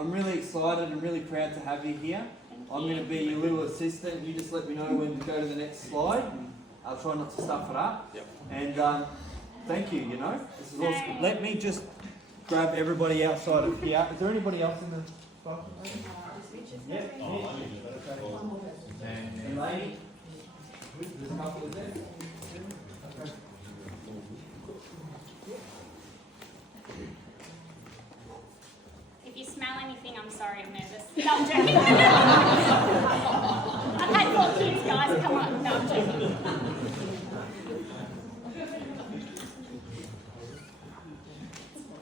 I'm really excited and really proud to have you here. I'm going to be your little assistant. You just let me know when to go to the next slide. I'll try not to stuff it up. Yep. And thank you, This is awesome. Let me just grab everybody outside of here. Is there anybody else in the function? Yeah. And lady? There's a couple of there. Okay. If you smell anything, I'm sorry, I'm nervous. No, I'm joking. I've had 4 kids, guys, come on. No, I'm joking.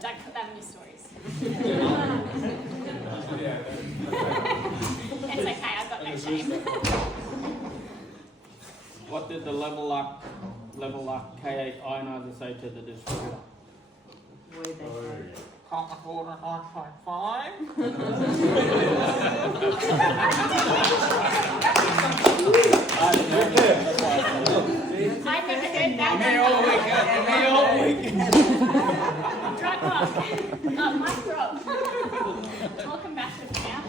Don't put that in your stories. It's okay, I've got no shame. What did the level up K8 ionizer say to the distributor? Can't afford a 9.5. I've never heard that. Me all weekend. Drop off. Oh, mic drop. Welcome back with now.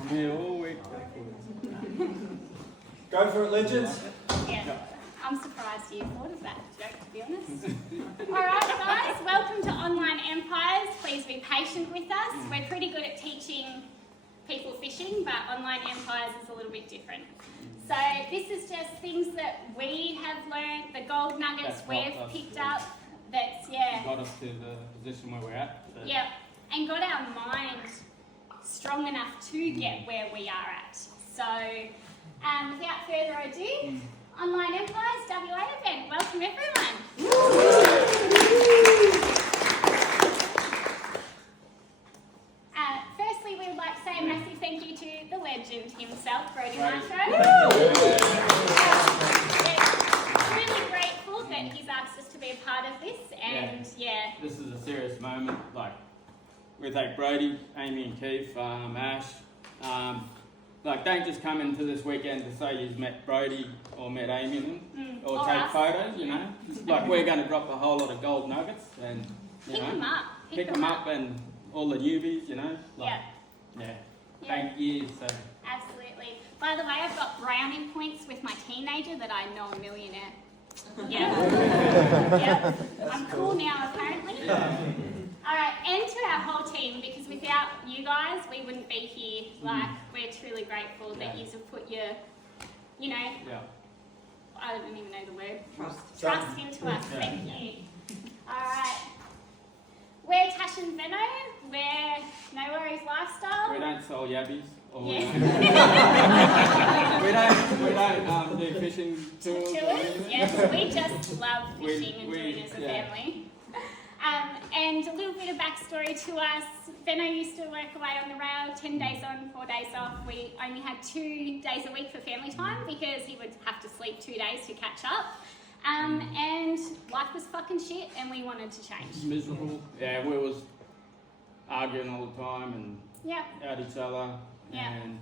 I'm here all week. Go for it, legends. Yeah, I'm surprised you thought of that joke, to be honest. Alright guys, welcome to Online Empires. Please be patient with us. We're pretty good at teaching people fishing, but Online Empires is a little bit different. So this is just things that we have learned, the gold nuggets we've picked up. That's, Got us to the position where we're at. So. Yeah, and got our mind strong enough to get where we are at. So without further ado, Online Empires WA event. Welcome everyone. Firstly, we would like to say a massive thank you to the legend himself, Brody Nitro. We're really grateful that he's asked us to be a part of this, and This is a serious moment. Like, we thank Brody, Amy and Keith, Ash. Don't just come into this weekend to say you've met Brody or met Amy or take us. photos, Like, we're going to drop a whole lot of gold nuggets and, pick them up. pick them up and all the newbies, Yeah. Thank you. So. Absolutely. By the way, I've got brownie points with my teenager that I know a millionaire. Yeah. I'm cool now, apparently. Alright, and to our whole team, because without you guys, we wouldn't be here. Like, we're truly grateful that you have put your, I don't even know the word. Trust into us. Yeah. Thank you. Alright. We're Tash Veno. We're No Worries Lifestyle. We don't sell yabbies. Or Yeah. we don't do fishing tours. Yes, we just love fishing and doing it as a family. And a little bit of backstory to us. Veno used to work away on the rail, 10 days on, 4 days off. We only had 2 days a week for family time because he would have to sleep 2 days to catch up. And life was fucking shit and we wanted to change. Miserable. Yeah, we was arguing all the time and at each other. Yeah. And,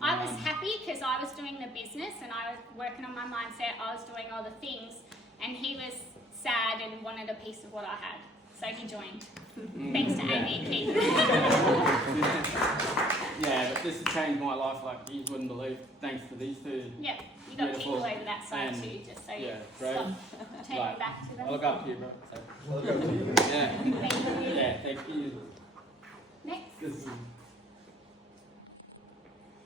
I was happy because I was doing the business and I was working on my mindset. I was doing all the things and he was sad and wanted a piece of what I had. So he joined. Thanks to Amy and Keith. Yeah, but this has changed my life like you wouldn't believe, thanks to these two. Yeah, you got Beautiful. people over that side And, too, just so you great. stop turning back to them. I look up to you, bro. So. I'll go to you. Yeah. Thank you. Yeah, thank you. Next. This is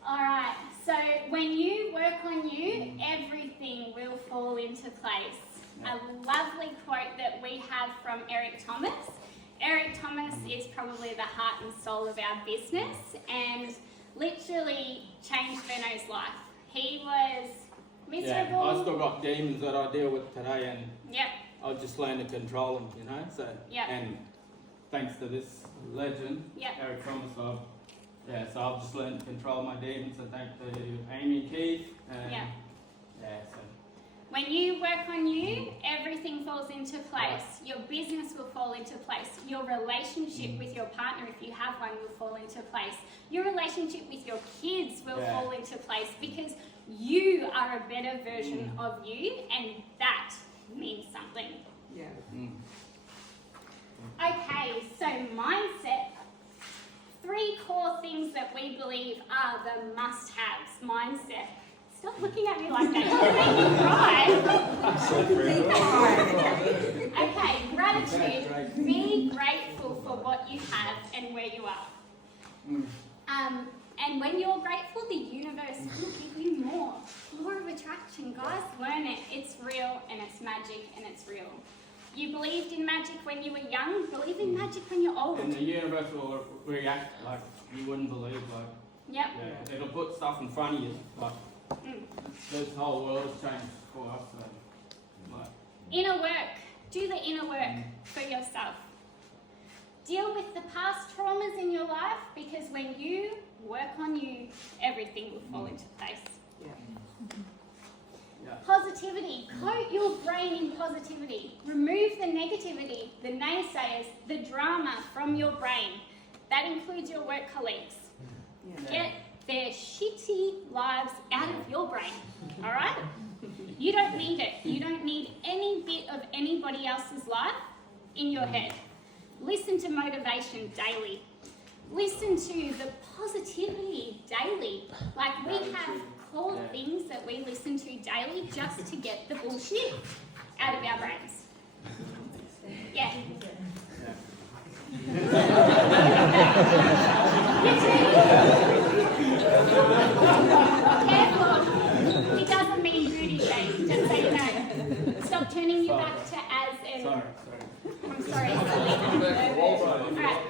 Alright, so when you work on you, everything will fall into place. A lovely quote that we have from Eric Thomas. Eric Thomas is probably the heart and soul of our business and literally changed Veno's life. He was miserable. I still got demons that I deal with today and I've just learned to control them, So, and thanks to this legend, Eric Thomas, so I've just learned to control my demons, and thanks to Amy and Keith. And so. When you work on you, everything falls into place. Your business will fall into place. Your relationship with your partner, if you have one, will fall into place. Your relationship with your kids will fall into place because you are a better version of you, and that means something. Yeah. Okay, so mindset. believe are the must-haves mindset. Stop looking at me like that. You're making me cry. Okay, gratitude. Be grateful for what you have and where you are. And when you're grateful, the universe will give you more. Law of attraction, guys, learn it. It's real and it's magic and it's real. You believed in magic when you were young, believe in magic when you're old. And the universe will react like you wouldn't believe. Like, yep. Yeah, it'll put stuff in front of you. Like, this whole world's changed for us. So, like, inner work. Do the inner work for yourself. Deal with the past traumas in your life, because when you work on you, everything will fall into place. Yeah. Positivity. Coat your brain in positivity. Remove the negativity, the naysayers, the drama from your brain. That includes your work colleagues. Get their shitty lives out of your brain. All right? You don't need it. You don't need any bit of anybody else's life in your head. Listen to motivation daily. Listen to the positivity daily. Like, we have core things that we listen to daily just to get the bullshit out of our brains. Yeah. Careful. It doesn't mean booty shake, just so you know. Stop turning your back to as and... Sorry. I'm sorry, silly. Alright.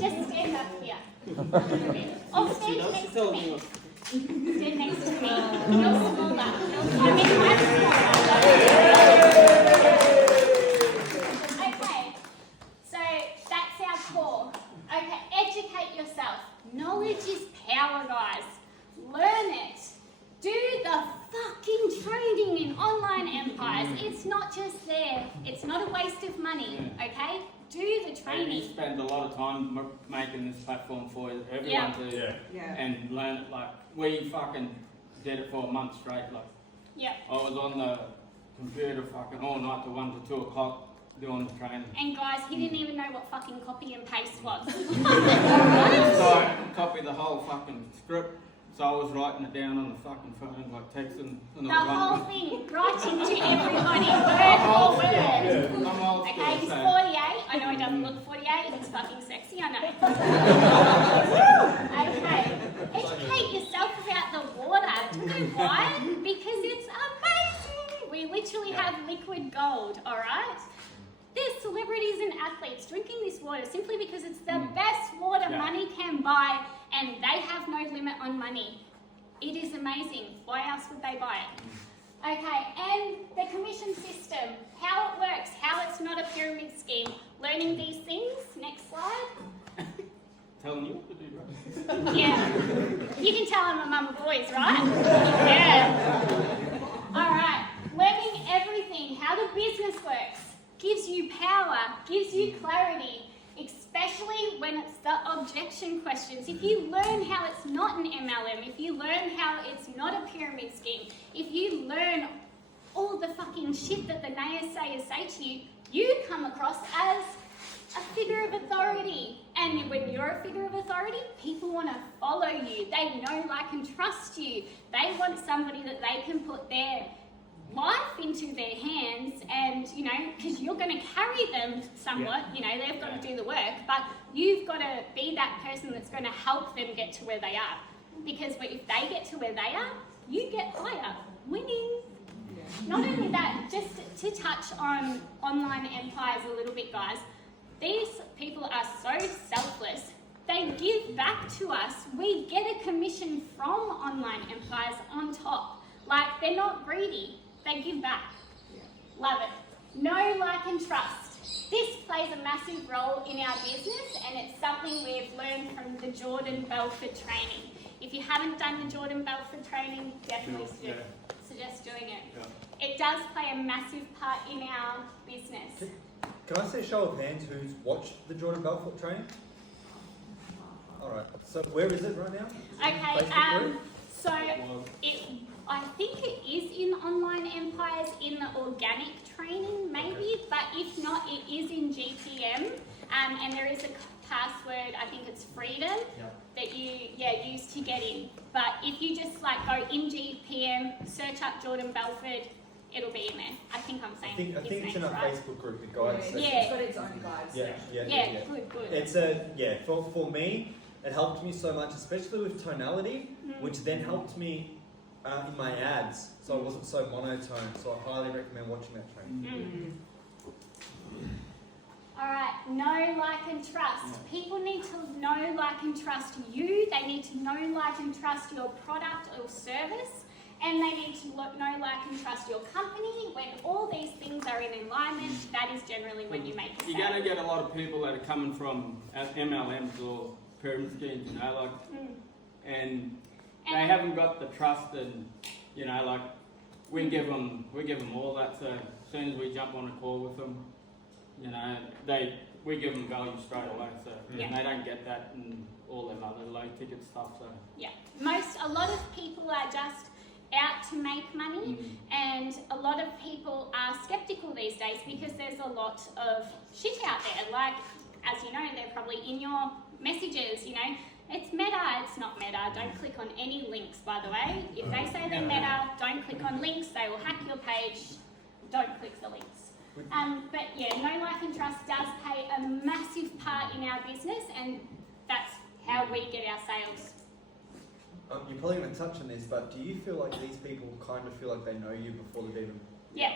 Just stand up here. Or stand next to me. Stand next to me. You're smaller. I mean, I'm smaller. Okay. So that's our core. Okay, educate yourself. Knowledge is power, guys. Learn it. Do the fucking training in online empires. It's not just there. It's not a waste of money, okay? Do the training. We spend a lot of time making this platform for everyone to and learn it. Like, we fucking did it for a month straight. Like, I was on the computer fucking all night to 1 to 2 o'clock doing the training. And guys, he didn't even know what fucking copy and paste was. So I copied the whole fucking script. So I was writing it down on the fucking phone, like texting. And the whole thing, writing to everybody, word for word. I'm old school, okay, he's 48. so. I know he doesn't look 48. He's fucking sexy, I know. Okay, educate yourself about the water. Do you know why? Because it's amazing. We literally have liquid gold, all right? There's celebrities and athletes drinking this water simply because it's the best water money can buy, and they have no limit on money. It is amazing. Why else would they buy it? Okay, and the commission system, how it works, how it's not a pyramid scheme. Learning these things. Next slide. Telling you what to do, right? Yeah. You can tell I'm a mum of boys, right? Yeah. All right. Learning everything, how the business works. Gives you power, gives you clarity, especially when it's the objection questions. If you learn how it's not an MLM, if you learn how it's not a pyramid scheme, if you learn all the fucking shit that the naysayers say to you, you come across as a figure of authority. And when you're a figure of authority, people want to follow you. They know, like, and trust you. They want somebody that they can put their life into their hands, and you know, because you're going to carry them somewhat, you know, they've got to do the work, but you've got to be that person that's going to help them get to where they are, because if they get to where they are, you get higher. Winning. Not only that, just to touch on online empires a little bit, guys, these people are so selfless. They give back to us. We get a commission from online empires on top. Like, they're not greedy. They give back. Love it. Know, like, and trust. This plays a massive role in our business, and it's something we've learned from the Jordan Belfort training. If you haven't done the Jordan Belfort training, definitely suggest doing it. It does play a massive part in our business. Can I see a show of hands who's watched the Jordan Belfort training? Alright, so where is it right now? Okay, I think it is in Online Empires in the organic training maybe, but if not, it is in GTM, and there is a password, I think it's freedom, that you use to get in. But if you just like go in GPM, search up Jordan Belford, it'll be in there. I think I'm saying. I think it's in our right. Facebook group, the guides. Yeah. It's got its own guides. Yeah. Good. It's for me, it helped me so much, especially with tonality, which then helped me in my ads, so it wasn't so monotone. So I highly recommend watching that training. Alright, know, like and trust. People need to know, like and trust you. They need to know, like and trust your product or service. And they need to know, like and trust your company. When all these things are in alignment, that is generally when you make a sale. You're going to get a lot of people that are coming from MLMs or pyramid schemes, you know, like, and they haven't got the trust, and you know, like we give them all that. So as soon as we jump on a call with them, you know, we give them value straight away. So and they don't get that in all them other low ticket stuff. So a lot of people are just out to make money, and a lot of people are skeptical these days because there's a lot of shit out there. Like, as you know, they're probably in your messages, you know. It's meta, it's not meta. Don't click on any links, by the way. If they say they're meta, don't click on links. They will hack your page. Don't click the links. But yeah, know, like and trust does play a massive part in our business, and that's how we get our sales. You're probably going to touch on this, but do you feel like these people kind of feel like they know you before they've even... Yeah.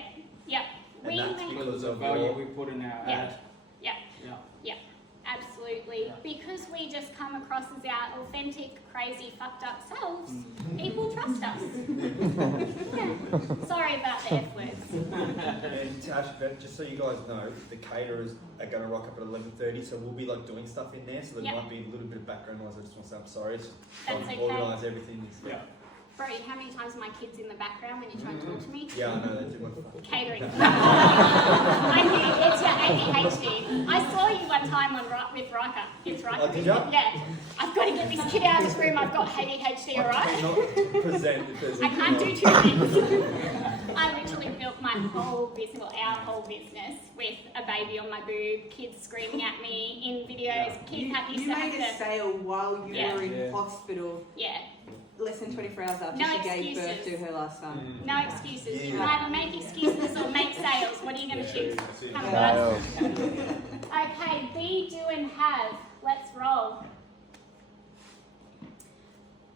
And that's because of the of value we put in our ad. Absolutely. Because we just come across as our authentic, crazy, fucked up selves, people trust us. Sorry about the F words. And Tash, just so you guys know, the caterers are going to rock up at 11:30, so we'll be like doing stuff in there, so there might be a little bit of background noise. I just want to say I'm sorry. It's That's okay. Organise everything. Brody, how many times are my kids in the background when you try and talk to me? Yeah, I know, they do want to. Catering. I knew, it's your ADHD. I saw you one time with Riker. It's Riker. Oh, did you? Yeah. I've got to get this kid out of this room. I've got ADHD, alright? Not present if there's I can't do two things. I literally built my whole business, or our whole business, with a baby on my boob, kids screaming at me in videos. Kids You made a sale while you were in hospital. Yeah. Less than 24 hours after No she gave birth excuses. to her last son. No excuses. You either make excuses or make sales. What are you going to choose? Come on, guys. Okay, be, do, and have. Let's roll.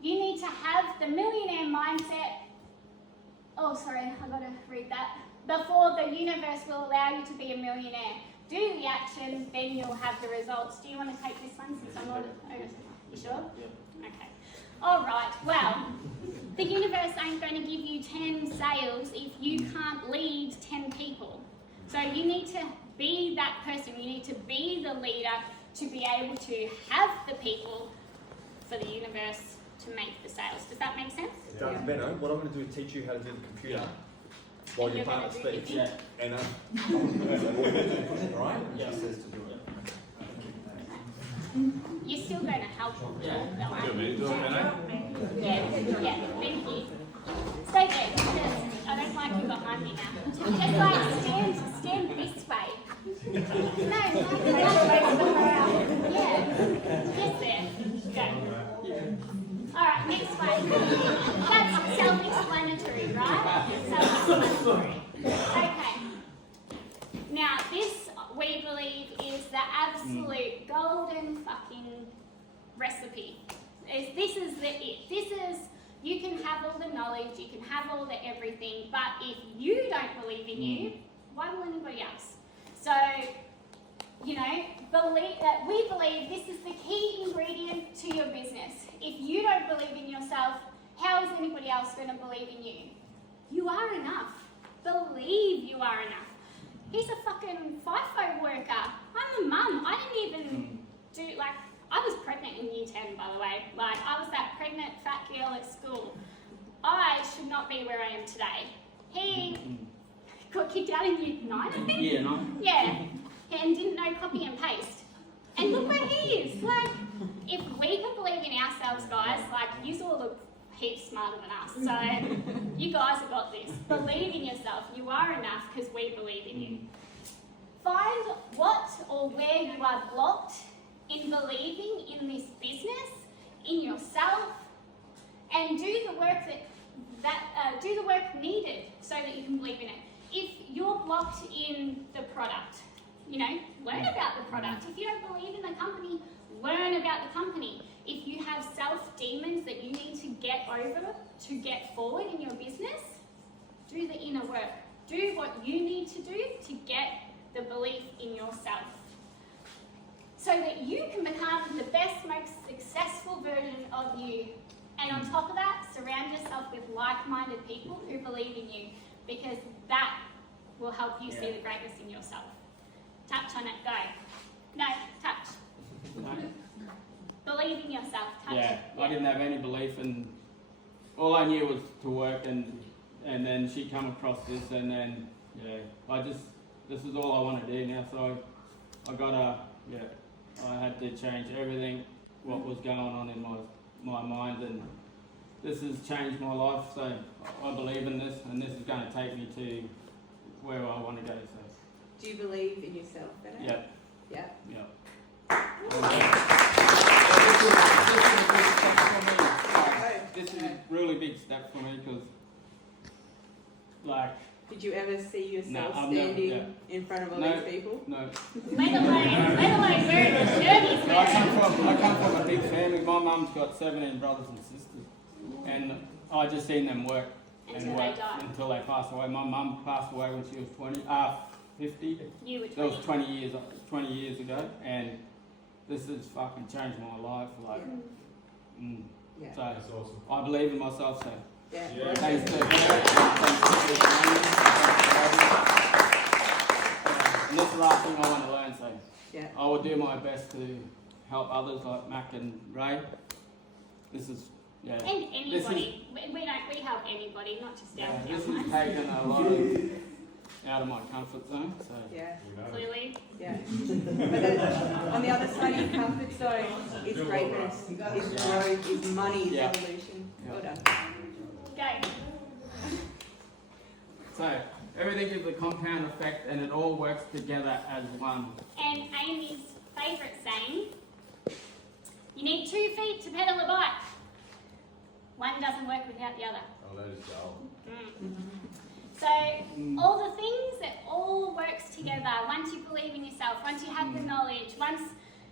You need to have the millionaire mindset. Oh, sorry, I've got to read that. Before the universe will allow you to be a millionaire. Do the action, then you'll have the results. Do you want to take this one since I'm not... You sure? Yeah. Okay. All right, well, the universe ain't going to give you 10 sales if you can't lead 10 people. So you need to be that person. You need to be the leader to be able to have the people for the universe to make the sales. Does that make sense? Tash Veno, what I'm going to do is teach you how to do the computer while your partner speaks. And right? Yeah. Says to do it. You're still going to help them. Yeah, thank you. Stay there, because I don't like you behind me now. Just like stand this way. Yes, there. Go. Alright, next way. That's self-explanatory, right? Self-explanatory. Okay. Now, this, we believe, is the absolute golden fucking recipe. This is it. This is, you can have all the knowledge, you can have all the everything, but if you don't believe in you, why will anybody else? So, you know, we believe this is the key ingredient to your business. If you don't believe in yourself, how is anybody else going to believe in you? You are enough. Believe you are enough. He's a fucking FIFO worker. I'm a mum. I didn't even do, like, I was pregnant in year 10, by the way. Like, I was that pregnant fat girl at school. I should not be where I am today. He got kicked out in year 9, I think? Yeah, 9. Yeah, and didn't know copy and paste. And look where he is. Like, if we can believe in ourselves, guys, like, you all look heaps smarter than us. So, you guys have got this. Believe in yourself. You are enough because we believe in you. Find what or where you are blocked in believing in this business, in that you can believe in it. If you're blocked in the product, you know, learn about the product. If you don't believe in the company, learn about the company. If you have self-demons that you need to get over to get forward in your business, do the inner work. Do what you need to do to get the belief in yourself, so that you can become the best, most successful version of you. And on top of that, surround yourself with like-minded people who believe in you, because that will help you see the greatness in yourself. Touch on it, go. No, touch. Believe in yourself, touch it. I didn't have any belief, and all I knew was to work, and then she come across this, and then, this is all I want to do now, so I had to change everything, what was going on in my mind, and this has changed my life, so I believe in this, and this is going to take me to where I want to go. So. Do you believe in yourself, Veno? Yeah. This is a really big step for me, because, did you ever see yourself standing in front of all these people? No. Let alone wearing the shirt he's wearing. I come from a big family. My mum's got 17 brothers and sisters, and I just seen them work until they passed away. My mum passed away when she was 50. You were 20. That was 20 years ago, and this has fucking changed my life. So That's awesome. I believe in myself. So. Yeah. Thanks to and this is the last thing I want to learn, so I will do my best to help others like Mac and Ray. This is And anybody. We help anybody, not just our this downlines. has taken a lot out of my comfort zone. So Clearly. Yeah. But on the other side of your comfort zone is greatness, is growth, is money, is evolution. Well done. Go. So everything is a compound effect, and it all works together as one. And Amy's favourite saying, you need 2 feet to pedal a bike. One doesn't work without the other. Oh, that is gold. So all the things that all works together, once you believe in yourself, once you have the knowledge, once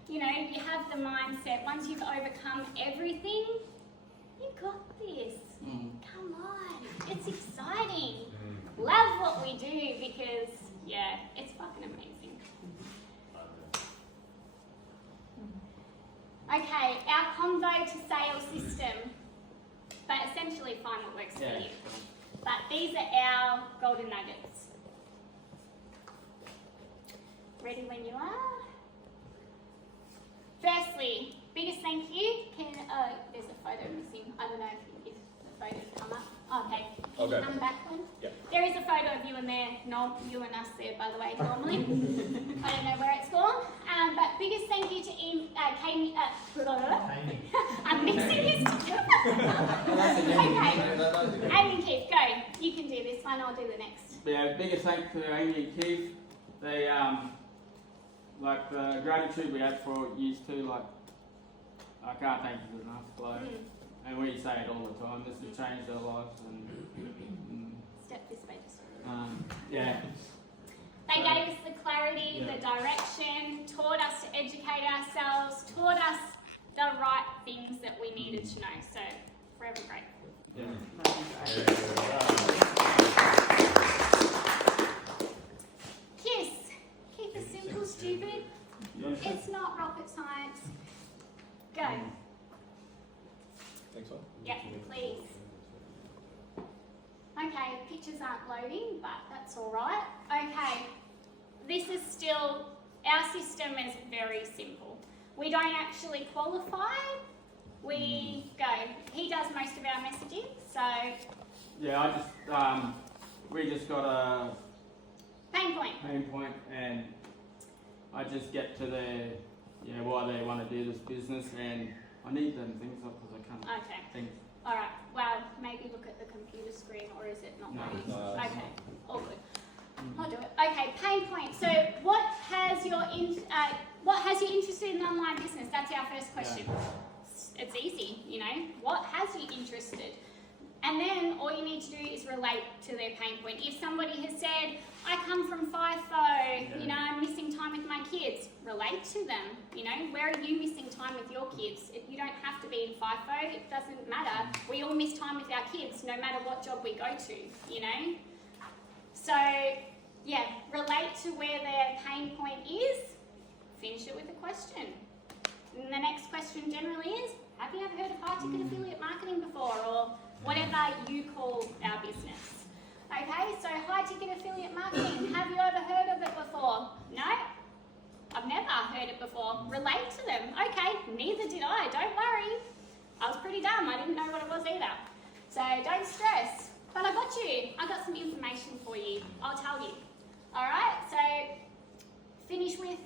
you have the mindset, once you've overcome everything, you got this. Come on, it's exciting. Love what we do, because it's fucking amazing. Okay, our convo to sales system, but essentially find what works for you. But these are our golden nuggets. Ready when you are? Firstly, biggest thank you. There's a photo missing. I don't know if the photo's come up. Okay. Can you come back one? Yep. There is a photo of you and there, you and us there, by the way, normally. I don't know where it's gone. But biggest thank you to Kami. I'm mixing this together. Okay. Amy and Keith, go. You can do this one, I'll do the next. Yeah, biggest thanks to Amy and Keith. They, the gratitude we had for years too, I can't thank you enough. And we say it all the time, this has changed our lives. And, Step this way, just. They gave us the clarity, the direction, taught us to educate ourselves, taught us the right things that we needed to know. So, forever grateful. Kiss. Keep it simple, stupid. It's not rocket science. Go. Next one. Yeah, please. Okay, pictures aren't loading, but that's all right. Okay, this is still, our system is very simple. We don't actually qualify. We go. He does most of our messaging, so. Yeah, we just got a pain point, and I just get to why they want to do this business, and I need them things up because I can't think. All right. Well, maybe look at the computer screen, or is it not loading? No. Okay. All good. I'll do it. Okay. Pain point. So, what has you interested in online business? That's our first question. It's easy, What has you interested? And then all you need to do is relate to their pain point. If somebody has said, I come from FIFO, you know, I'm missing time with my kids, relate to them. You know, where are you missing time with your kids? You don't have to be in FIFO, it doesn't matter. We all miss time with our kids, no matter what job we go to, you know. So, yeah, relate to where their pain point is, finish it with a question. And the next question generally is, have you ever heard of high-ticket affiliate marketing before, or whatever you call our business? Okay, so high-ticket affiliate marketing, have you ever heard of it before? No? I've never heard it before. Relate to them. Okay, neither did I, don't worry. I was pretty dumb, I didn't know what it was either. So don't stress. But I got you. I got some information for you. I'll tell you. Alright, so finish with,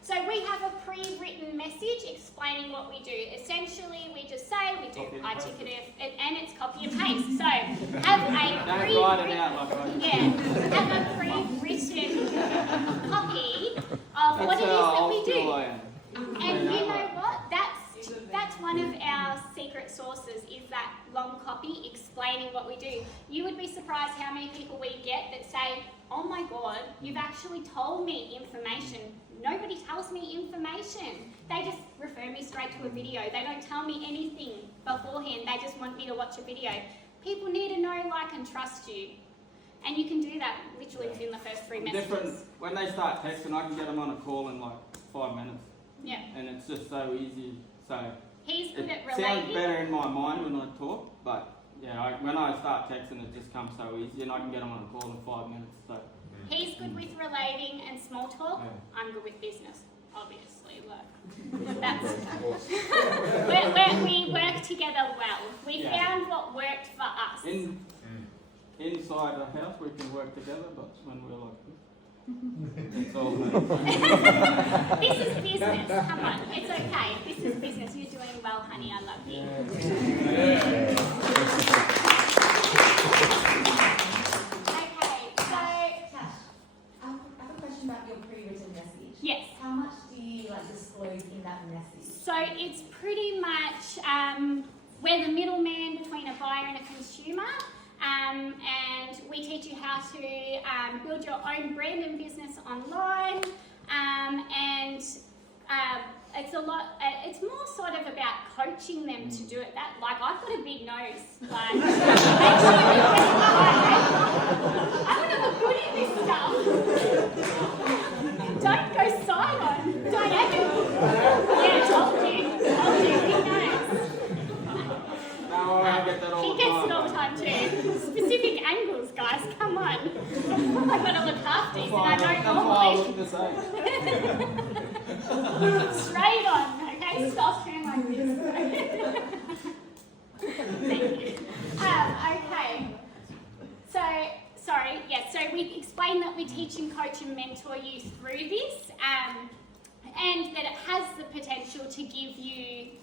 So we have a pre-written message explaining what we do. Essentially, we just say we do high-ticket, and it's copy and paste. So have a pre-written copy of what it is that we do. And you know what? That's one of our secret sources, is that long copy explaining what we do. You would be surprised how many people we get that say, oh my God, you've actually told me information. Nobody tells me information. They just refer me straight to a video. They don't tell me anything beforehand. They just want me to watch a video. People need to know, like, and trust you. And you can do that literally within the first 3 messages. When they start texting, I can get them on a call in like 5 minutes. Yeah. And it's just so easy. So he's good at it relating. sounds better in my mind when I talk, but yeah, when I start texting, it just comes so easy, and I can get them on a call in 5 minutes. So he's good with relating and small talk. Yeah. I'm good with business, obviously. Look, that's we work together well. We found what worked for us. Inside the house, we can work together, but when we're like this, it's all This is business. Come on, it's okay. This is business. You're doing well, honey. I love you. Okay, so Tash, I have a question about your pre-written message. Yes. How much do you disclose in that message? So it's pretty much we're the middleman between a buyer and a consumer. And we teach you how to build your own brand and business online, and it's a lot. It's more sort of about coaching them to do it. That I've got a big nose. I want to look good in this stuff. Don't go side on. Don't ever. Yeah, told you, big nose. He gets it all the time too. Specific angles, guys, come on. I've got to look after you, and I don't normally. Straight on, okay? Stop doing like this. Thank you. Okay. So we explained that we teach and coach and mentor you through this, and that it has the potential to give you,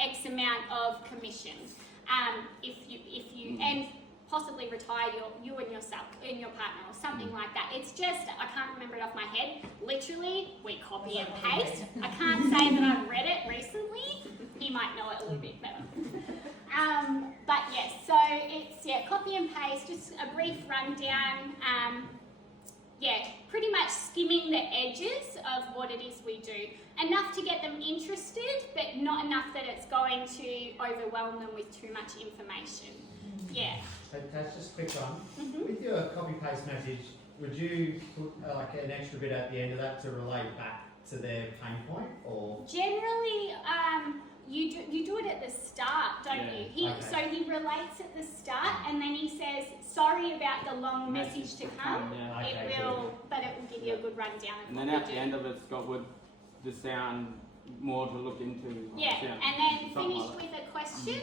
X amount of commission. If you and possibly retire you and yourself and your partner or something like that. It's just, I can't remember it off my head. Literally, we copy and paste. I can't say that I've read it recently. He might know it a little bit better. But yes, so it's copy and paste, just a brief rundown. Pretty much skimming the edges of what it is we do. Enough to get them interested, but not enough that it's going to overwhelm them with too much information. Yeah. So Tash, just a quick one. With your copy-paste message, would you put an extra bit at the end of that to relate back to their pain point, or? Generally, you do it at the start, don't you? So he relates at the start, and then he says, "Sorry about the long message to come." It will give you a good rundown. And then at the end of it's got the sound more to look into. And then finish with a question.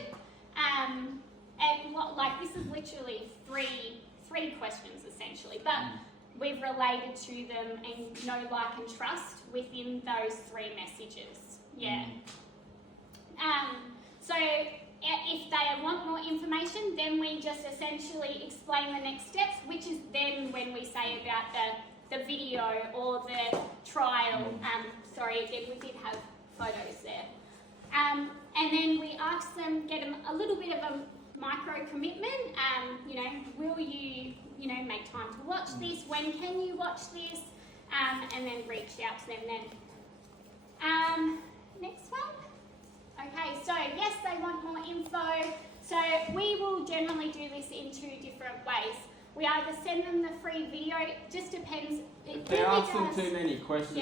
And this is literally three questions essentially, but we've related to them and know, like, and trust within those 3 messages. So if they want more information, then we just essentially explain the next steps, which is then when we say about the video or the trial. Sorry, again, we did have photos there. And And then we ask them, get them a little bit of a micro commitment. You know, will you, you know, make time to watch this? When can you watch this? And then reach out to them then. Next one. Okay, so yes, they want more info. So we will generally do this in 2 different ways. We either send them the free video, it just depends. If they're asking too many questions,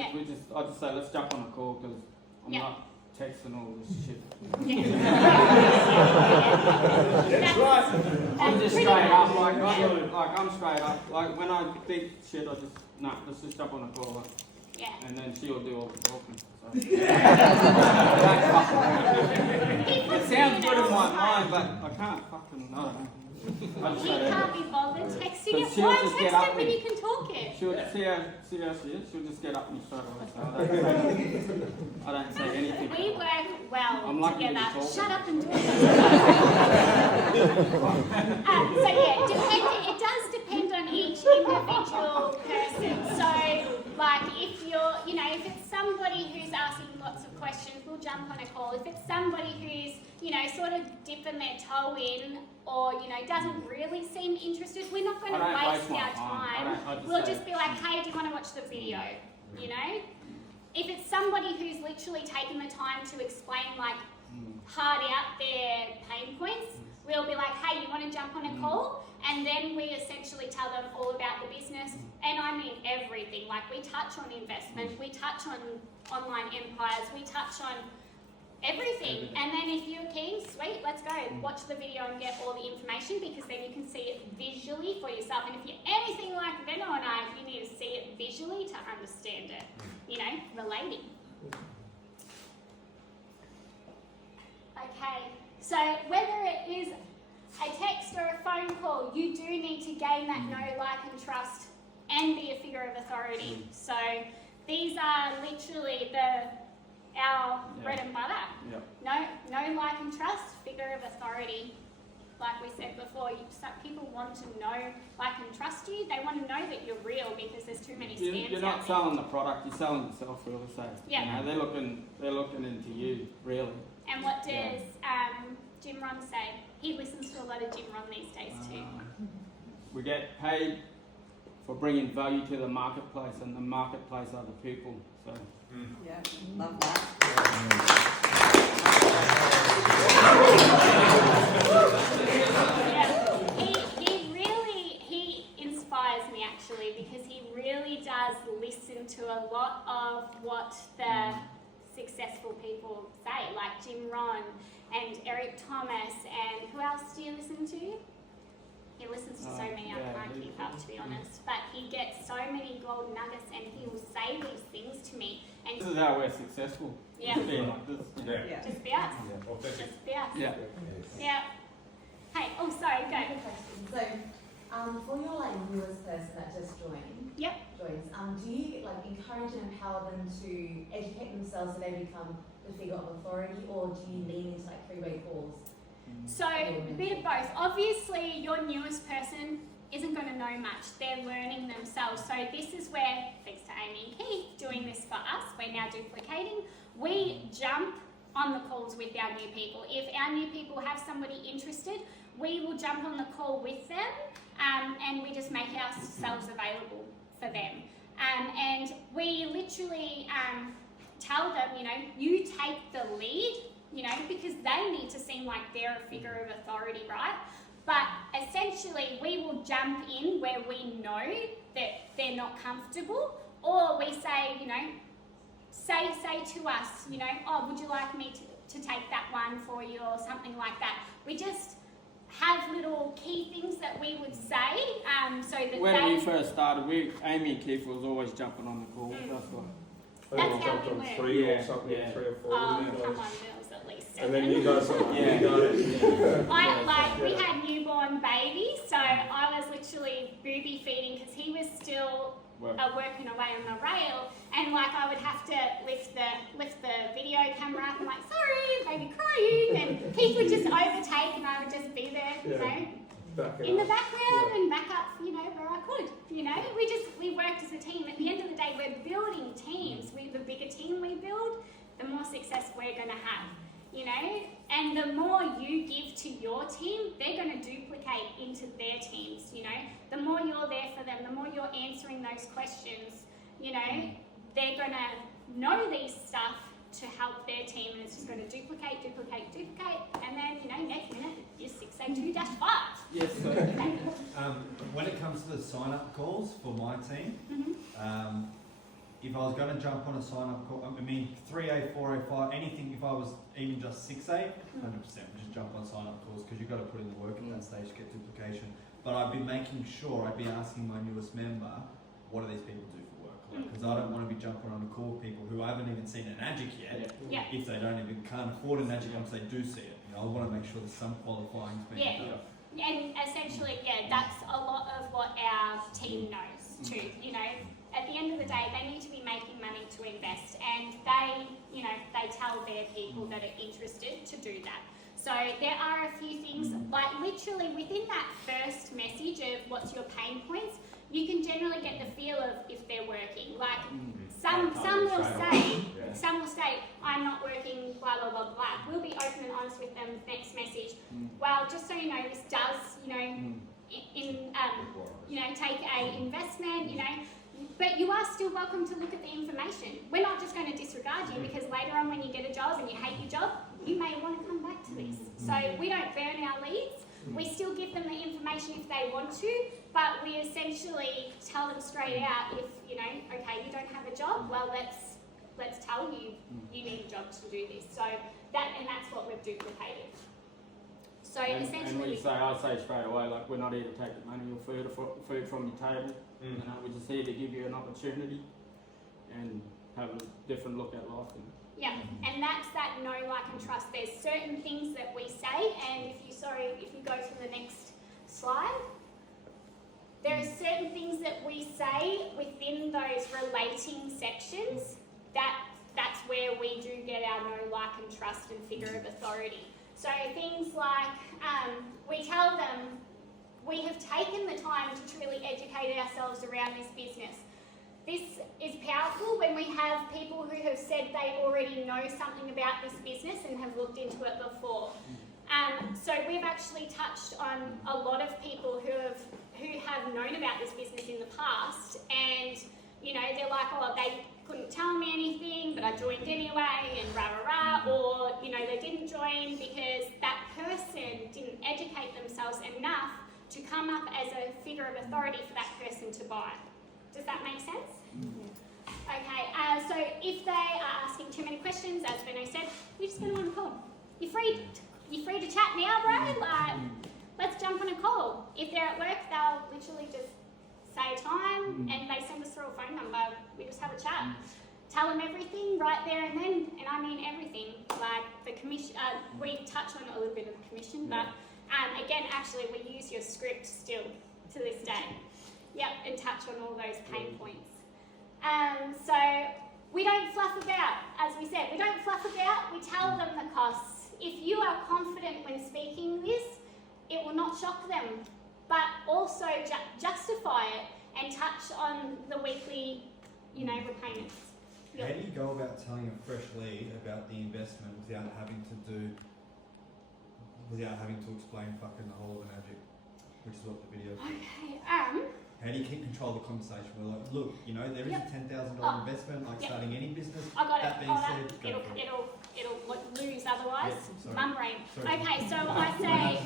I just say, let's jump on a call because I'm not texting all this shit. That's right. I'm just straight up, I'm straight up. Like when I think shit, I just, let's just jump on a call. Like, and then she'll do all the talking. So. It sounds good in my mind, but I can't fucking, I don't know. You can't be bothered texting it. She'll Why just text get up it when you can talk it? She'll see how she is. She'll just get up and straight away. So I don't say anything. We work well together. Shut up and do it. So it does depend on each individual person. So like if you're, you know, if it's somebody who's asking lots of questions, we'll jump on a call. If it's somebody who's, you know, sort of dipping their toe in or, you know, doesn't really seem interested, we're not going to waste our time. We'll just be like, hey, do you want to watch the video? You know? If it's somebody who's literally taken the time to explain, like, hard out their pain points, we'll be like, hey, you want to jump on a call? And then we essentially tell them all about the business. And I mean everything. Like, we touch on investment, we touch on online empires, we touch on everything. And then if you're keen, sweet, let's go. Watch the video and get all the information because then you can see it visually for yourself. And if you're anything like Veno and I, you need to see it visually to understand it. You know, relating. Okay, so whether it is a text or a phone call, you do need to gain that know, like and trust and be a figure of authority. So these are literally our bread and butter. Know, like and trust, figure of authority. Like we said before, people want to know, like and trust you. They want to know that you're real because there's too many scams. You're not selling the product, you're selling yourself, really. So you know, they're looking into you, really. And what does Jim Ron say? He listens to a lot of Jim Ron these days too. We get paid for bringing value to the marketplace, and the marketplace are the people. So. Yeah, love that. He inspires me actually because he really does listen to a lot of what the successful people say, like Jim Ron and Eric Thomas, and who else do you listen to? He listens to so many, I can't keep up to be honest, but he gets so many gold nuggets and he will say these things to me. And this is how we're successful. Yeah. Being like this. Just be us. Just be us. Yeah. Yeah. Hey, oh sorry, go. So, for your like newest person that just joins, do you like encourage and empower them to educate themselves so they become the figure of authority, or do you lean into like 3-way calls? So, a bit of both. Obviously, your newest person isn't going to know much. They're learning themselves. So this is where, thanks to Amy and Keith doing this for us, we're now duplicating. We jump on the calls with our new people. If our new people have somebody interested, we will jump on the call with them and we just make ourselves available for them. And we literally tell them, you know, you take the lead, you know, because they need to seem like they're a figure of authority, right? But essentially, we will jump in where we know that they're not comfortable, or we say, you know, say to us, you know, oh, would you like me to take that one for you, or something like that. We just have little key things that we would say, so that when we first started, Amy and Keith was always jumping on the call. That's how we work. 3 or something, 3 or 4. come on, there was at least 7. And then you guys, We had newborn babies, so I was literally booby feeding because he was still working away on the rail, and like I would have to lift the video camera up and like, sorry, baby crying, and Keith would just overtake and I would just be there, you know, in the background and back up, you know, where I could, you know. We worked as a team. At the end of the day, we're building teams. The bigger team we build, the more success we're going to have. you know, and the more you give to your team, they're going to duplicate into their teams, you know. The more you're there for them, the more you're answering those questions, you know, they're going to know these stuff to help their team, and it's just going to duplicate, and then, you know, next minute, you're 6A2-5. Yes, sir. When it comes to the sign-up calls for my team, if I was going to jump on a sign-up call, I mean, 3A, 4A, 5, anything, if I was even just 6A, 100% just jump on sign-up calls, because you've got to put in the work at that stage to get duplication. But I'd be making sure, I'd be asking my newest member, what do these people do for work? Because I don't want to be jumping on a call with people who haven't even seen an AGIC yet, if they can't afford an AGIC once they do see it. You know, I want to make sure there's some qualifying to be done. And essentially, that's a lot of what our team knows too, you know. At the end of the day, they need to be making money to invest, and they, you know, they tell their people that are interested to do that. So there are a few things, like literally within that first message of what's your pain points, you can generally get the feel of if they're working. Like some will say, I'm not working, blah, blah, blah, blah. We'll be open and honest with them next message. Well, just so you know, this does, you know, take a investment, you know, but you are still welcome to look at the information. We're not just going to disregard you, because later on when you get a job and you hate your job, you may want to come back to this. So we don't burn our leads. We still give them the information if they want to, but we essentially tell them straight out, if, you know, okay, you don't have a job, well, let's tell you you need a job to do this. So that's what we've duplicated. So essentially, and when you say, I say straight away, like, we're not here to take the money or food from your table. You know, we're just here to give you an opportunity and have a different look at life. Yeah, and that's that know, like, and trust. There's certain things that we say, and if you go to the next slide, there are certain things that we say within those relating sections that's where we do get our know, like, and trust and figure of authority. So things like, we tell them we have taken the time to truly educate ourselves around this business. This is powerful when we have people who have said they already know something about this business and have looked into it before. So we've actually touched on a lot of people who have known about this business in the past, and, you know, they're like, oh, they couldn't tell me anything, but I joined anyway, and rah, rah, rah, or, you know, they didn't join because that person didn't educate themselves enough to come up as a figure of authority for that person to buy. Does that make sense? Okay, so if they are asking too many questions, as Veno said, we just get them on a call. You're free to chat now, bro. Like, let's jump on a call. If they're at work, they'll literally just say a time and they send us through a phone number. We just have a chat. Tell them everything right there and then, and I mean everything. Like the commission, we touch on a little bit of the commission, but again, actually, we use your script still to this day. Yep, and touch on all those pain points. So we don't fluff about, as we said, we don't fluff about, we tell them the costs. If you are confident when speaking this, it will not shock them, but also justify it and touch on the weekly, you know, repayments. How do you go about telling a fresh lead about the investment without having to explain fucking the whole of an AGIC, which is what the video is? Okay, how do you keep control of the conversation? We're like, look, you know, there is a $10,000 investment, like starting any business. I got that it. being said, go for it. It'll lose otherwise. Yeah, Mum brain. Sorry. Okay, so I say,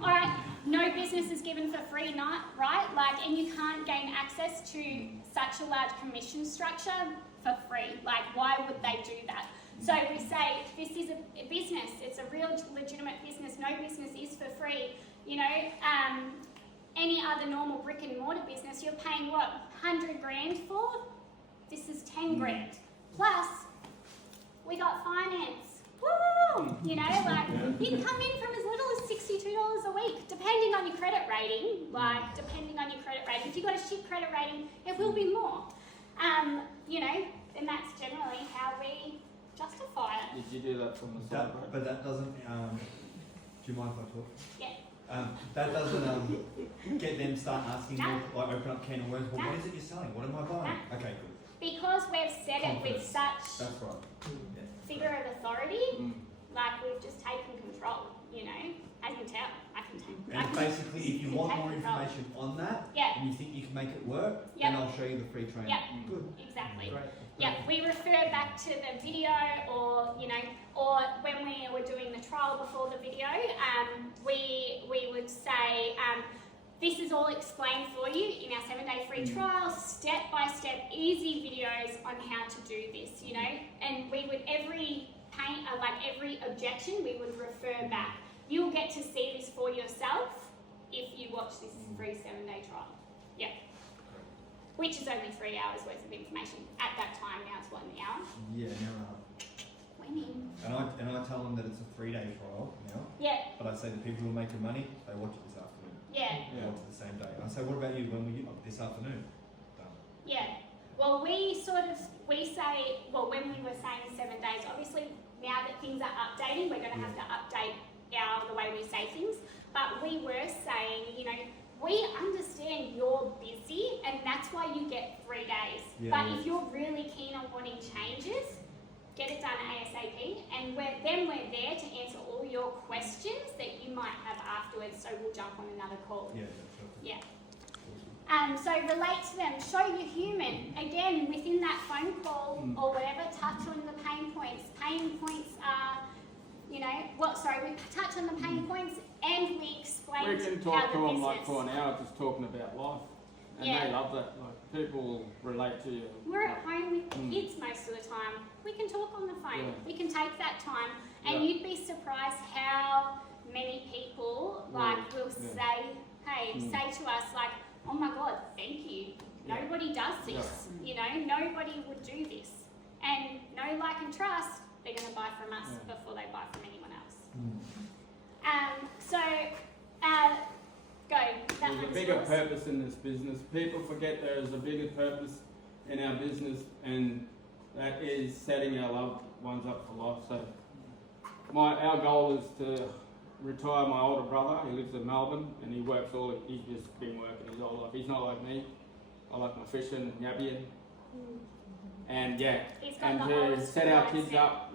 all right, no business is given for free, right? Like, and you can't gain access to such a large commission structure for free. Like, why would they do that? So we say, this is a business. It's a real legitimate business. No business is for free. You know, any other normal brick and mortar business, you're paying what, 100 grand for? This is 10 grand. Plus, we got finance. Woo! You know, like, you can come in from as little as $62 a week, depending on your credit rating. Like, depending on your credit rating. If you've got a shit credit rating, it will be more. You know, and that's generally how we justify it. Did you do that from the side? But that doesn't, do you mind if I talk? Yeah. That doesn't get them start asking you, like open up can of worms, well, what is it you're selling? What am I buying? Okay, good. Because we've said it with such That's right. figure of authority, Like, we've just taken control, you know. As you can tell, I can take. And basically, if you want more information on that, and you think you can make it work, then I'll show you the free training. Good. Exactly. Great. We refer back to the video, or you know, or when we were doing the trial before the video, we would say, this is all explained for you in our 7-day free trial, step-by-step, easy videos on how to do this, you know. And we would every objection, we would refer back. You'll get to see this for yourself if you watch this free 7-day trial. Which is only 3 hours worth of information. At that time, now it's 1 hour. Yeah, now. Winning. And I tell them that it's a 3-day trial now. But I say the people who are making money, they watch it this afternoon. They watch it the same day. I say, what about you? When will you? This afternoon. Done. Well, we say, when we were saying 7 days, obviously now that things are updating, we're going to have to update the way we say things. But we were saying, you know, we understand you're busy and that's why you get 3 days. But if you're really keen on wanting changes, get it done ASAP, and we're there to answer all your questions that you might have afterwards, so we'll jump on another call. So relate to them, show you're human. Again, within that phone call or whatever, touch on the pain points. Pain points are, you know, we touch on the pain points and we explain we can talk to them like for an hour just talking about life. And they love that. Like, people relate to you. We're at home with kids most of the time. We can talk on the phone. We can take that time. And you'd be surprised how many people will say to us like, oh my God, thank you. Nobody does this. You know, nobody would do this. And know, like and trust, they're going to buy from us before they buy from anyone else. Go. There's a bigger purpose in this business. People forget there is a bigger purpose in our business, and that is setting our loved ones up for life. So our goal is to retire my older brother. He lives in Melbourne and he's just been working his whole life. He's not like me. I like my fishing and yabbing. And and to set our kids up,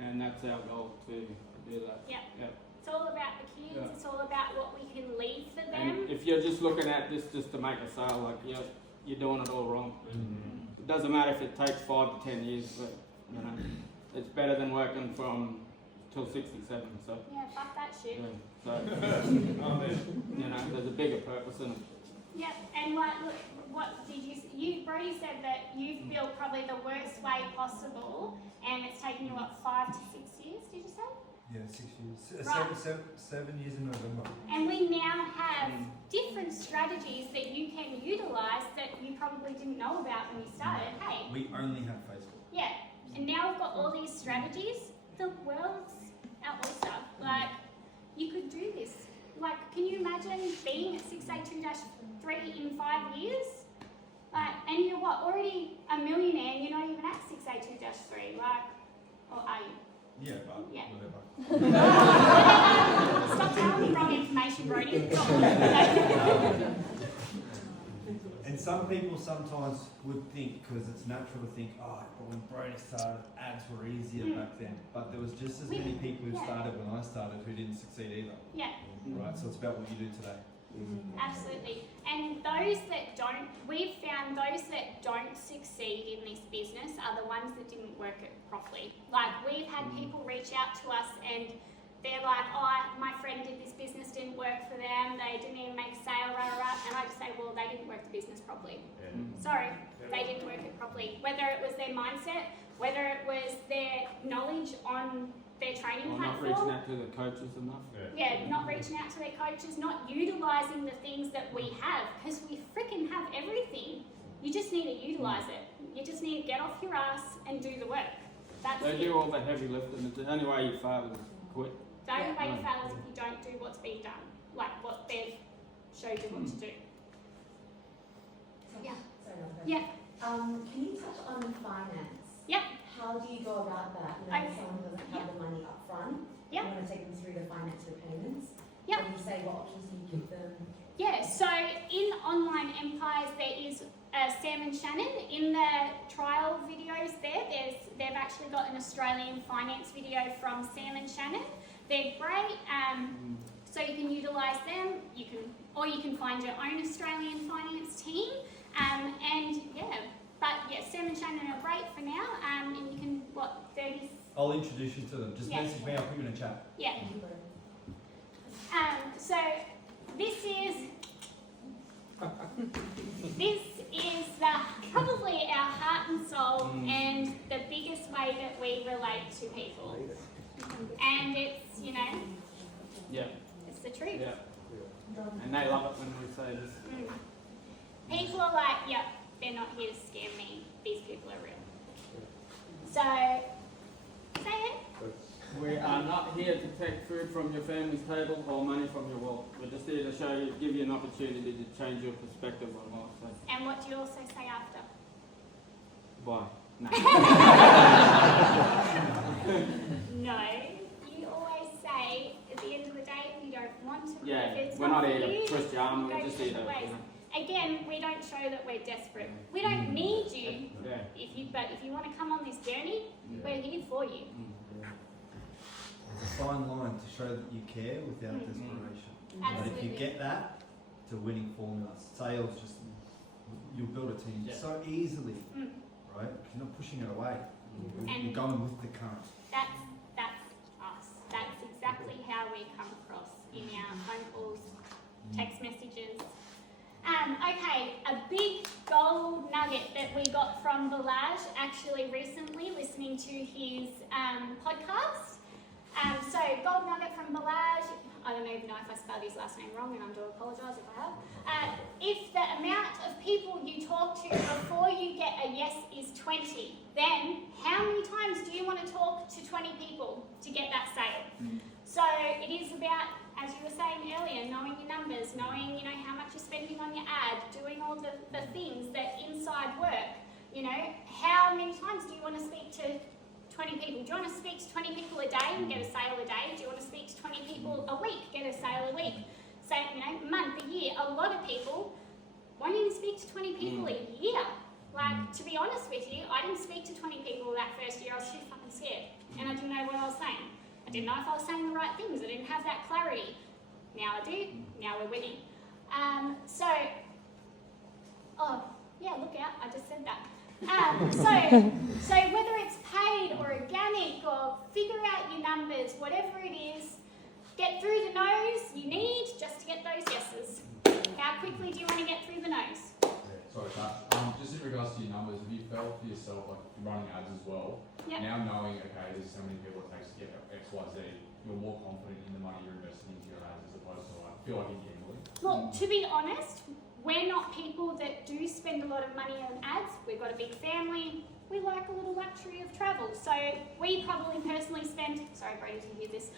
and that's our goal to do that. It's all about the kids, it's all about what we can leave for them. And if you're just looking at this just to make a sale, like you're doing it all wrong. It doesn't matter if it takes 5 to 10 years, but you know, it's better than working from till 67. So fuck that shit. So you know, there's a bigger purpose in it. And what did you Brody said that you've built probably the worst way possible, and it's taken you 5 to 6 years, did you say? 6 years. Right. 7 years in November. And we now have different strategies that you can utilise that you probably didn't know about when you started. Hey. We only have Facebook. And now we've got all these strategies. The world's our oyster. Like, you could do this. Like, can you imagine being at 682-3 in 5 years? Like, and you're already a millionaire and you're not even at 682-3. Like, or are you? Whatever. Stop telling me wrong information, Brody. And some people sometimes would think, because it's natural to think, but when Brody started, ads were easier back then. But there was just as many people who started when I started who didn't succeed either. Right, so it's about what you do today. Absolutely. And we've found those that don't succeed in this business are the ones that didn't work it properly. Like, we've had people reach out to us and they're like, my friend did this business, didn't work for them, they didn't even make a sale, and I just say, well, they didn't work the business properly. Sorry, they didn't work it properly. Whether it was their mindset, whether it was their knowledge on their training platform. Not reaching out to the coaches enough. Not reaching out to their coaches, not utilising the things that we have, because we freaking have everything. You just need to utilise it. You just need to get off your ass and do the work. They do all the heavy lifting. It's the only way you fail is quit. The only way you fail is if you don't do what's being done, like what they've showed you what to do. Can you touch on finance? How do you go about that? You know, if someone doesn't have the money up front, you want to take them through the finance repayments. What do you say? What options do you give them? So in Online Empires, there is Sam and Shannon. In the trial videos they've actually got an Australian finance video from Sam and Shannon. They're great, so you can utilise them. You can find your own Australian finance team, Sam and Shannon are great for now, and you can, 30... I'll introduce you to them. Just message me, I'll put you in a chat. Yeah. So this is probably our heart and soul and the biggest way that we relate to people. And it's, it's the truth. Yeah. And they love it when we say this. People are like, yep, they're not here to scam me. These people are real. So, say it. We are not here to take food from your family's table or money from your wallet. We're just here to give you an opportunity to change your perspective on life. So. And what do you also say after? Bye. No. No. You always say, at the end of the day, if you don't want to, we're not here to twist your arm, we're just here to... Again, we don't show that we're desperate. We don't need you. But if you want to come on this journey, we're here for you. It's a fine line to show that you care without desperation. But if you get that, it's a winning formula. Sales you'll build a team so easily, right? Because you're not pushing it away. You're going with the current. That's us. That's exactly how we come across in our phone calls, text messages. Okay, a big gold nugget that we got from Balaj actually recently, listening to his podcast. So, gold nugget from Balaj. I don't even know if I spelled his last name wrong, and I do apologise if I have. If the amount of people you talk to before you get a yes is 20, then how many times do you want to talk to 20 people to get that sale? So it is about, as you were saying earlier, knowing your numbers, knowing how much you're spending on your ad, doing all the things that inside work. How many times do you want to speak to 20 people? Do you want to speak to 20 people a day and get a sale a day? Do you want to speak to 20 people a week, get a sale a week? So, month, a year. A lot of people won't even speak to 20 people a year. To be honest with you, I didn't speak to 20 people that first year. I was too fucking scared. And I didn't know what I was saying. I didn't know if I was saying the right things. I didn't have that clarity. Now I do. Now we're winning. Look out. I just said that. So whether it's paid or organic or figure out your numbers, whatever it is, get through the no's you need just to get those yeses. How quickly do you want to get through the no's? Sorry, Tash. Just in regards to your numbers, have you felt for yourself, like running ads as well, now knowing, okay, there's so many people it takes to get X, Y, Z, you're more confident in the money you're investing into your ads as opposed to feel like you're gambling? Look, to be honest, we're not people that do spend a lot of money on ads. We've got a big family. We like a little luxury of travel. So we probably personally spend, sorry Brady to hear this,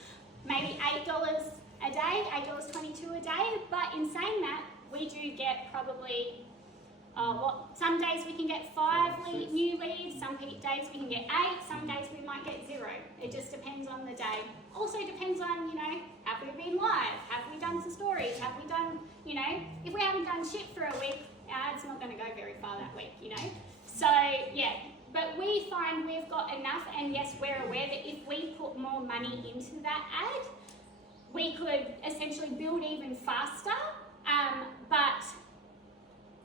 maybe $8 a day, $8.22 a day. But in saying that, we do get probably, some days we can get 5 new leads, some days we can get 8, some days we might get 0. It just depends on the day. Also depends on, have we been live? Have we done some stories? Have we done, if we haven't done shit for a week, it's not going to go very far that week, So, but we find we've got enough, and yes, we're aware that if we put more money into that ad, we could essentially build even faster, but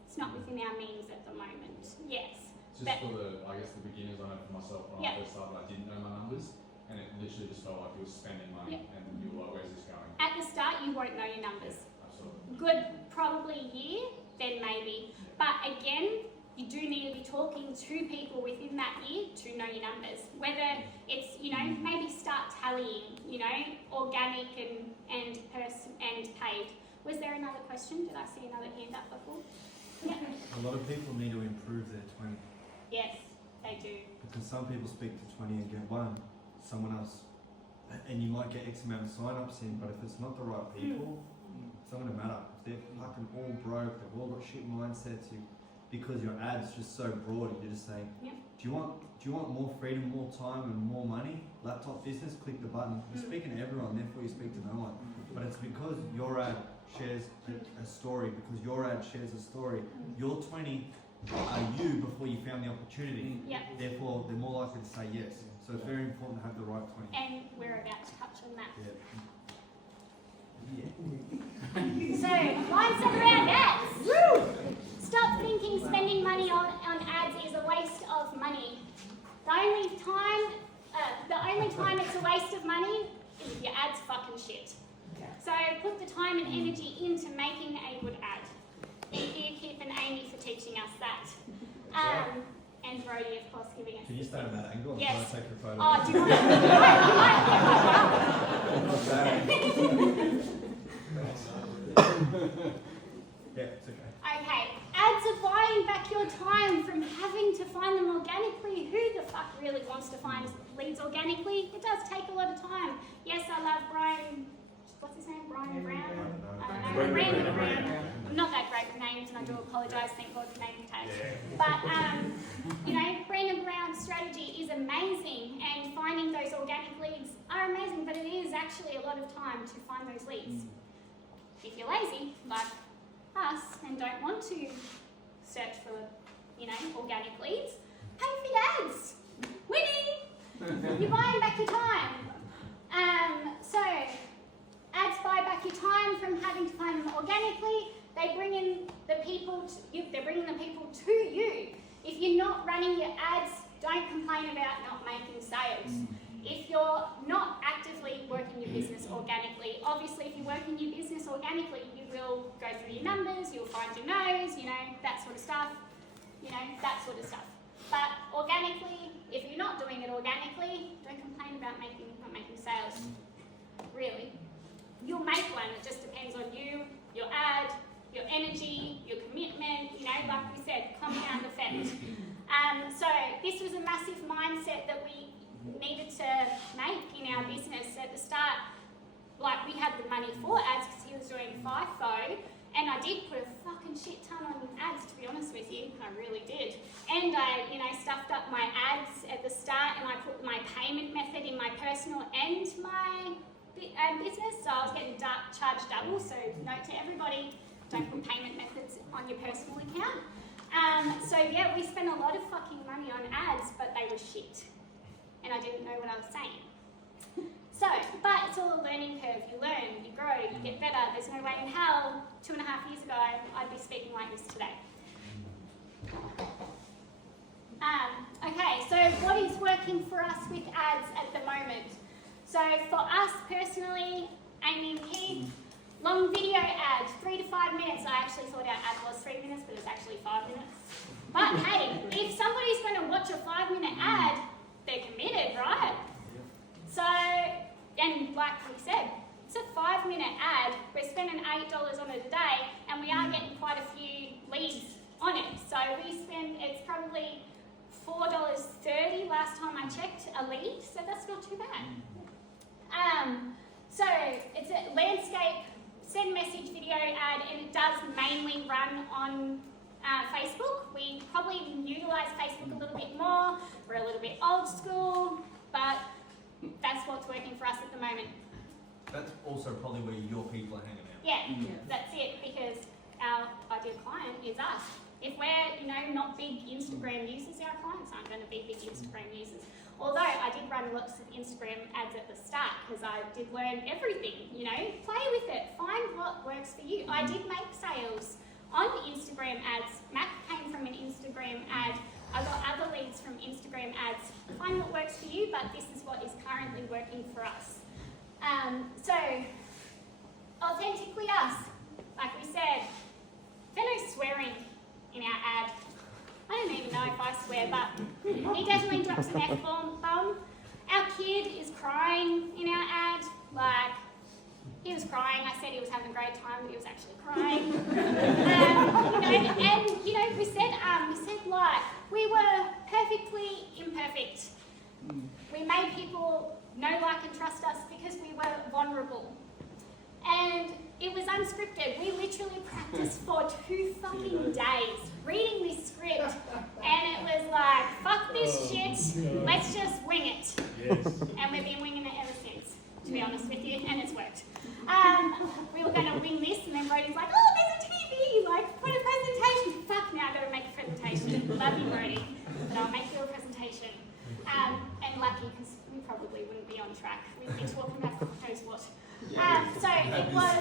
it's not within our means at the moment. Yes. Just for the beginners, I know for myself when I first started, I didn't know my numbers, and it literally just felt like you were spending money, and you were like, where's this going? At the start, you won't know your numbers. Absolutely. Good, probably a year, then maybe. But again, you do need to be talking to people within that year to know your numbers. Whether it's, maybe start tallying, organic and paid. Was there another question? Did I see another hand up before? Yeah. A lot of people need to improve their 20. Yes, they do. Because some people speak to 20 and get 1, someone else. And you might get X amount of sign-ups in, but if it's not the right people, it's not going to matter. If they're fucking all broke, they've all got shit mindsets, because your ad's just so broad, you're just saying, do you want more freedom, more time and more money? Laptop business, click the button. You're speaking to everyone, therefore you speak to no one. But it's because your ad shares a story, because your ad shares a story. Your 20 you before you found the opportunity. Yep. Therefore, they're more likely to say yes. So it's very important to have the right 20. And we're about to touch on that. Yeah. So, mindset around ads. Woo! Stop thinking spending money on ads is a waste of money. The only time it's a waste of money is if your ad's fucking shit. So put the time and energy into making a good ad. Thank you, Kip and Amy, for teaching us that. And Brody, of course, giving us. Can you stand at that angle? Yes. I'm trying to take a photo. Oh, do you want Yeah, it's okay. Okay, ads are buying back your time from having to find them organically. Who the fuck really wants to find leads organically? It does take a lot of time. Yes, I love Brian. What's his name? Brian Brown? I don't know. Brandon Brown. I'm not that great with names, and I do apologise. Thank God for name tags. But Brandon Brown's strategy is amazing, and finding those organic leads are amazing. But it is actually a lot of time to find those leads. If you're lazy, like us, and don't want to search for, organic leads, pay for your ads. Winning! You're buying back your time. So ads buy back your time from having to find them organically. They bring in the people. They're bringing the people to you. If you're not running your ads, don't complain about not making sales. If you're not actively working your business organically, obviously if you're working your business organically, you will go through your numbers, you'll find your no's, that sort of stuff, But organically, if you're not doing it organically, don't complain about not making sales. Really. You'll make one, it just depends on you, your ad, your energy, your commitment, like we said, compound effect. So this was a massive mindset that we needed to make in our business at the start. Like, we had the money for ads because he was doing FIFO, and I did put a fucking shit ton on ads, to be honest with you. I really did. And I, stuffed up my ads at the start, and I put my payment method in my personal and my business, so I was getting charged double. So note to everybody, don't put payment methods on your personal account. We spent a lot of fucking money on ads, but they were shit. And I didn't know what I was saying. But it's all a learning curve. You learn, you grow, you get better. There's no way in hell 2.5 years ago I'd be speaking like this today. Okay, so what is working for us with ads at the moment? So for us personally, Amy and Keith, long video ad, 3 to 5 minutes. I actually thought our ad was 3 minutes, but it's actually 5 minutes. But hey, if somebody's going to watch a 5-minute ad, they're committed, right? So, and like we said, it's a 5-minute ad. We're spending $8 on it a day, and we are getting quite a few leads on it. So it's probably $4.30 last time I checked a lead, so that's not too bad. So it's a landscape send message video ad, and it does mainly run on Facebook. We probably utilise Facebook a little bit more. We're a little bit old school, but that's what's working for us at the moment. That's also probably where your people are hanging out. Yeah, that's it, because our ideal client is us. If we're, not big Instagram users, our clients aren't going to be big Instagram users. Although I did run lots of Instagram ads at the start, because I did learn everything, play with it, find what works for you. I did make sales on Instagram ads. Mac came from an Instagram ad. I got other leads from Instagram ads. Find what works for you, but this is what is currently working for us. So, authentically us, like we said, there's no swearing in our ad. I don't even know if I swear, but he definitely drops an F-bomb. Our kid is crying in our ad. Like, he was crying. I said he was having a great time, but he was actually crying. We said like, we were perfectly imperfect. We made people know, like, and trust us because we were vulnerable. And it was unscripted. We literally practiced for 2 fucking days reading this script, and it was like, fuck this shit, let's just wing it. Yes. And we've been winging it ever since, to be honest with you, and it's worked. We were going to wing this, and then Brody's like, oh, there's a TV, like, put a presentation. Fuck, now I've got to make a presentation. Love you, Brody. But I'll make you a presentation. And lucky, because we probably wouldn't be on track. We'd be talking about who knows what. So it was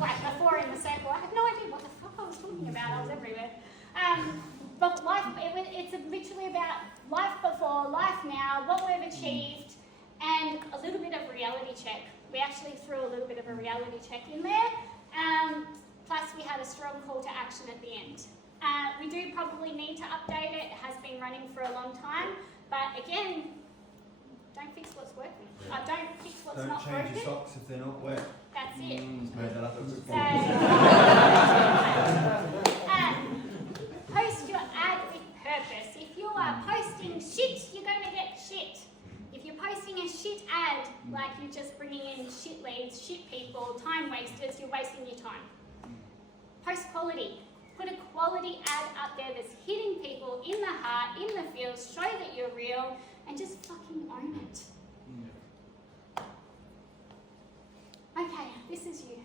like before in the circle. I had no idea what the fuck I was talking about. I was everywhere. But life, it's literally about life before, life now, what we've achieved, and a little bit of reality check. We actually threw a little bit of a reality check in there. Plus we had a strong call to action at the end. We do probably need to update it. It has been running for a long time. But again, don't fix what's working. Don't fix what's not broken. Don't change your socks if they're not wet. That's it. Just made that up a bit. Post your ad with purpose. If you are posting shit, you're going to get shit. If you're posting a shit ad, like you're just bringing in shit leads, shit people, time wasters, you're wasting your time. Post quality. Put a quality ad up there that's hitting people in the heart, in the feels, show that you're real, and just fucking own it. Okay, this is you.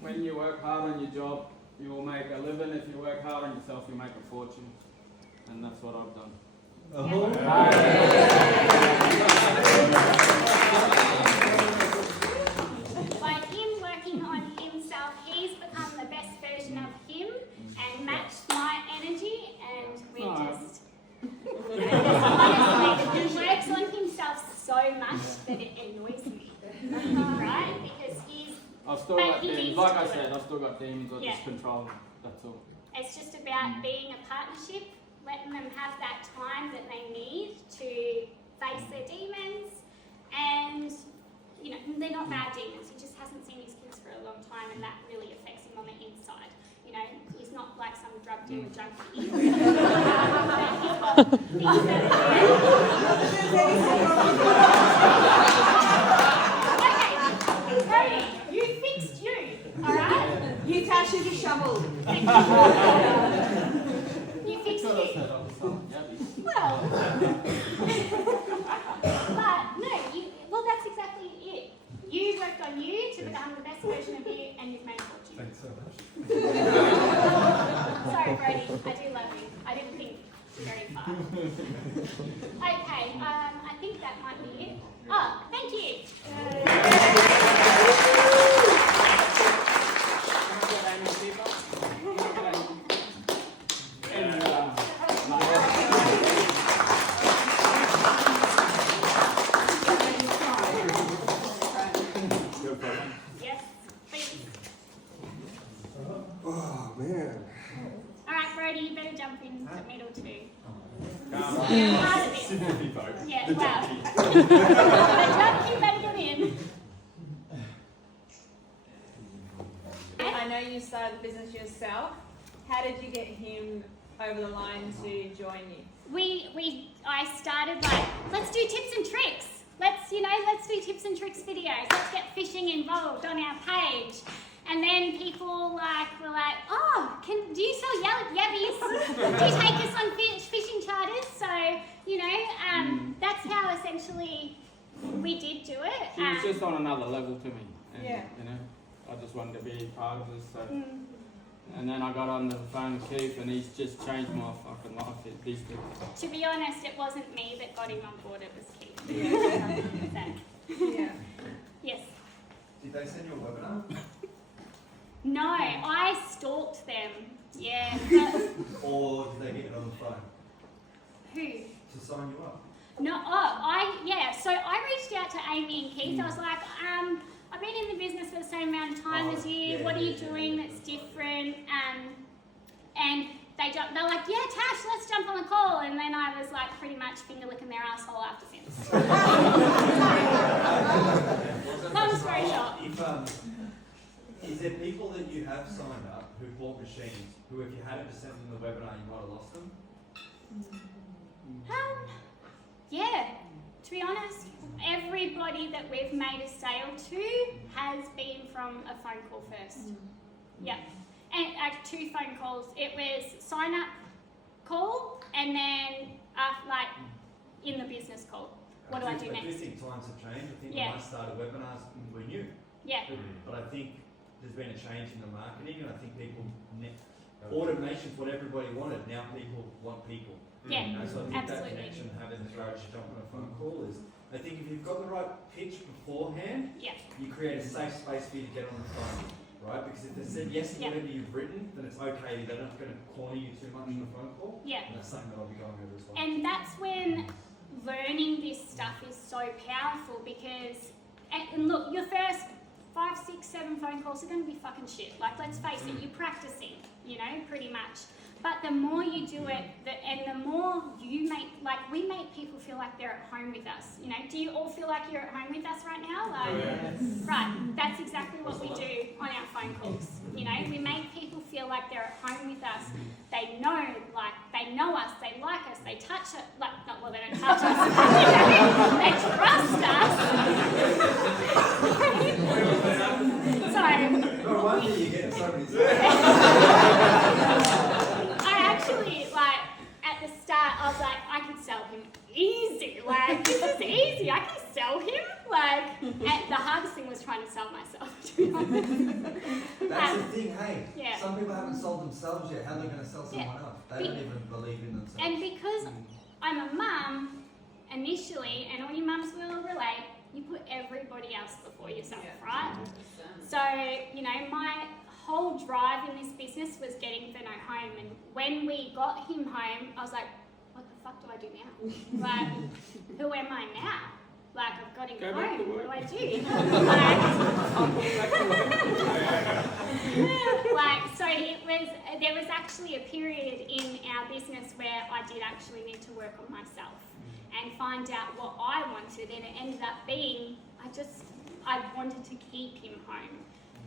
When you work hard on your job, you will make a living. If you work hard on yourself, you make a fortune. And that's what I've done. By him working on himself, he's become the best version of him and matched my energy, and we're just... Honestly, he works on himself so much that it annoys me. Right? Because he's... I've still got demons. Like I said, I've still got demons. I just control them. That's all. It's just about being a partnership, letting them have that time that they need to face their demons, and you know, they're not bad demons. He just hasn't seen his kids for a long time, and that really affects him on the inside. You know, he's not like some drug dealer junkie. Okay, Brody, you fixed you, all right? You Tash is a shovel. You fixed you. Well, but no, well, that's exactly it. You worked on you to become the best version of you, and you've made a fortune. Thanks so much. Sorry, Brody, I do love you. I didn't think very far. Okay, I think that might be it. Oh, thank you. Yes, please. Oh, man. All right, Brody, you better jump in the middle too. Yeah, Part of it. sympathy vote. Yeah, wow. The jump, you better get in. I know you started the business yourself. How did you get him over the line to join you? I started like, let's do tips and tricks. Let's do tips and tricks videos. Let's get fishing involved on our page. And then people were like, oh, do you sell yabbies? Do you take us on fishing charters? So, that's how essentially we did do it. She was just on another level to me. And, Yeah. I just wanted to be part of this. So. And then I got on the phone with Keith, and he's just changed my fucking life. These two. To be honest, it wasn't me that got him on board, it was Keith. Yeah. Yes. Did they send you a webinar? No, I stalked them. Yeah. Or did they get it on the phone? Who? To sign you up? No, so I reached out to Amy and Keith. I was like, I've been in the business for the same amount of time as you. What are you doing that's different? And they're like, yeah, Tash, let's jump on the call. And then I was like pretty much finger licking their asshole after since. Long story short. Is there people that you have signed up who bought machines who, if you hadn't just sent them the webinar, you might have lost them? Yeah, to be honest, everybody that we've made a sale to has been from a phone call first. Yeah, and 2 phone calls. It was sign up call and then in the business call. What do I do next? I do think times have changed. I think Yeah. when I started webinars, we were new. Yeah. But I think there's been a change in the marketing, and I think people automation for what everybody wanted. Now people want people. Yeah, You know, so I think absolutely. that connection, having the courage to jump on a phone call is, I think if you've got the right pitch beforehand, you create a safe space for you to get on the phone, right? Because if they said yes to whatever you've written, then it's okay. They're not going to corner you too much in a phone call. Yeah. And that's something that I'll be going over as well. And that's when learning this stuff is so powerful because, and look, your first 5, 6, 7 phone calls are going to be fucking shit. Like, let's face it, you're practicing, you know, pretty much. But the more you do it, and the more you make, like, we make people feel like they're at home with us. You know, do you all feel like you're at home with us right now? Like, right, that's exactly what we do on our phone calls. You know, we make people feel like they're at home with us. They know, like, they know us, they like us, they touch it, like, not, well, they don't touch us. They trust us. Sorry. No wonder you get so many Actually, like, at the start, I was like, I could sell him easy. Like, this is easy. I can sell him. Like, and the hardest thing was trying to sell myself, to be honest. That's the thing, hey? Yeah. Some people haven't sold themselves yet. How are they going to sell someone else? They don't even believe in themselves. And because I'm a mum, initially, and all your mums will relate, you put everybody else before yourself, right? So, you know, my whole drive in this business was getting Veno home, and when we got him home, I was like, what the fuck do I do now? Like, who am I now? Like, I've got him home, what do I do? Like, so there was actually a period in our business where I did actually need to work on myself and find out what I wanted, and it ended up being, I wanted to keep him home.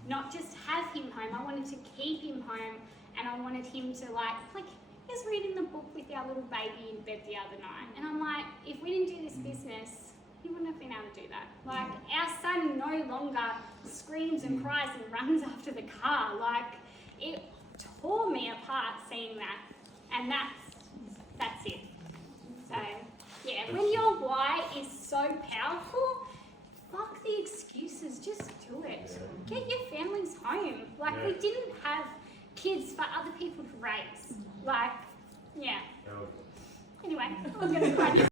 Not just have him home, I wanted to keep him home, and I wanted him to like he was reading the book with our little baby in bed the other night, and I'm like, if we didn't do this business, he wouldn't have been able to do that. Like, our son no longer screams and cries and runs after the car. Like, it tore me apart seeing that, and that's it. So, yeah, when your why is so powerful, fuck the excuses, just do it. Get your families home. Like, we didn't have kids for other people to raise. Like, yeah. Anyway, I'm going to